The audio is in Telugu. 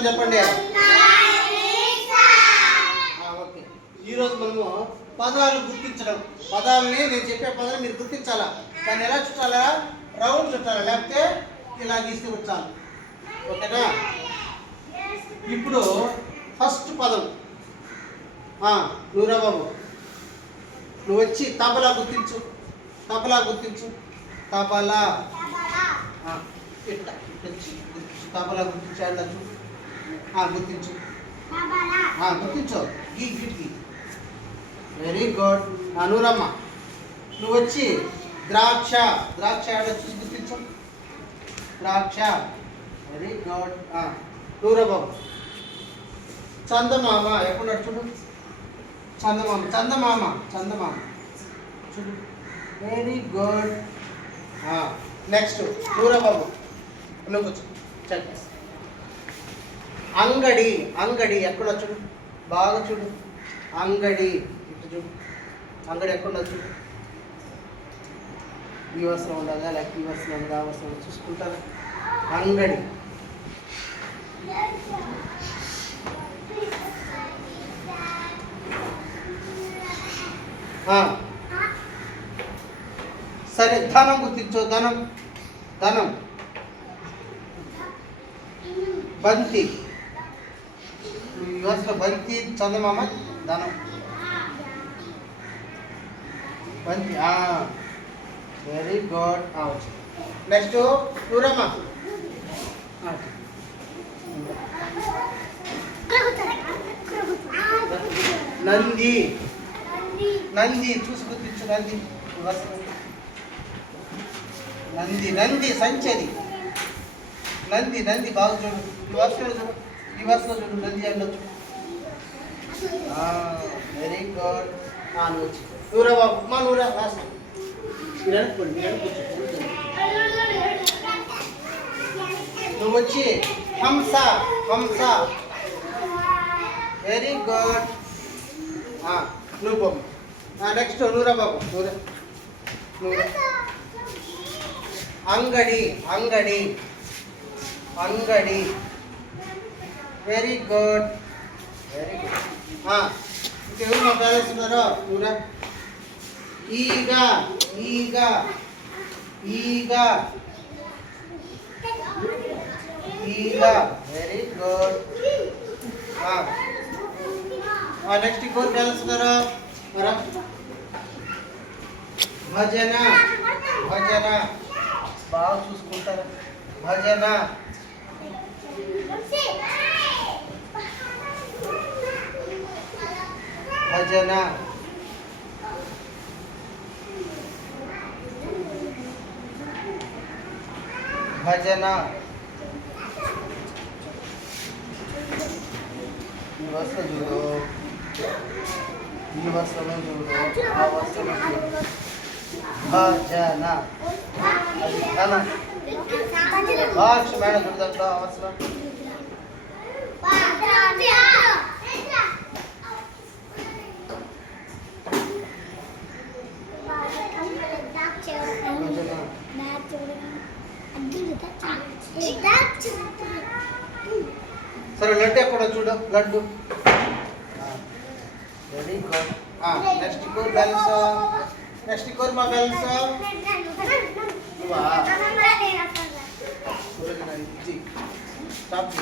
పదం చెప్పండి. ఓకే, ఈరోజు మనము పదాలు గుర్తించడం. పదాలని నేను చెప్పే పదాలు మీరు గుర్తించాలా. దాన్ని ఎలా చుట్టాలా? రౌండ్ చుట్టాలా, లేకపోతే ఇలా గీస్తే వచ్చాలి. ఓకేనా? ఇప్పుడు ఫస్ట్ పదం నూరా బాబు, నువ్వు వచ్చి తబలా గుర్తించు. తబలా గుర్తించు. తబలా ఇట్లా గుర్తించు. తబలా గుర్తించు. వెళ్ళచ్చు. గుర్తించు. గుర్తించు. గీటికి. Very good. నూరమ్మ, నువ్వు వచ్చి ద్రాక్ష. ద్రాక్ష చూసి గుర్తించు. ద్రాక్ష. Very good. నూరబాబు, చందమామ. ఎప్పుడున్నాడు చూడు. చందమామ. చందమామ. చందమామ చూడు. Very good. నెక్స్ట్ నూరబాబు, నువ్వు కూర్చో. అంగడి. అంగడి ఎక్కడ చూడు, బాగా చూడు. అంగడి ఇటు చూడు. అంగడి ఎక్కడ చూడు. ఈ వస్త్రం ఉండదా, లేకపోతే ఈ వస్త్రం ఉండదా, ఆ వస్త్రం చూసుకుంటారా. అంగడి. సరే, ధనం గుర్తించు. ధనం. ధనం. బంతి. వ్యవస్థ బంతి. చందమామ. ధనం. బంతి. Very good. నెక్స్ట్ నూరమ్మ. నంది. నంది చూసి గుర్తించు. నంది. నంది. నంది సంచది. నంది. నంది బాగా చూడు. ఈ వరుసలో చూడు. ఈ వరుసలో చూడు. నంది వెళ్ళొచ్చు. Very good. నువ్వు వచ్చి నూరా బాబు. నూరా రాసు. నువ్వు వచ్చి హంస. హంస. Very good. నువ్వు బాబు. నెక్స్ట్ నూరా బాబు. నూరా. నూరా. అంగడి. అంగడి. అంగడి. Very good. Very good. ఇంకెవరు మా పేరెంట్స్ ఉన్నారో? నూరా. ఈగ. ఈగ. ఈగ. ఈగ. Very good. నెక్స్ట్ ఇంకోరు పేరెంట్స్ ఉన్నారో? మరా. భజన. భజన బాగా చూసుకుంటారు. భజన. భజన. భజన. ఈ వస్త్రం చూడు. ఈ వస్త్రం చూడు. ఆ వస్త్రం చూడు. భజన. అది ధనం. భాష మేడం చూడదంట. అవసరం. సరే, లడ్డు ఎక్కడ చూడు. Laddu. Very good. Next core balance. Next core మా బ్యాలెన్స్. స్టాప్.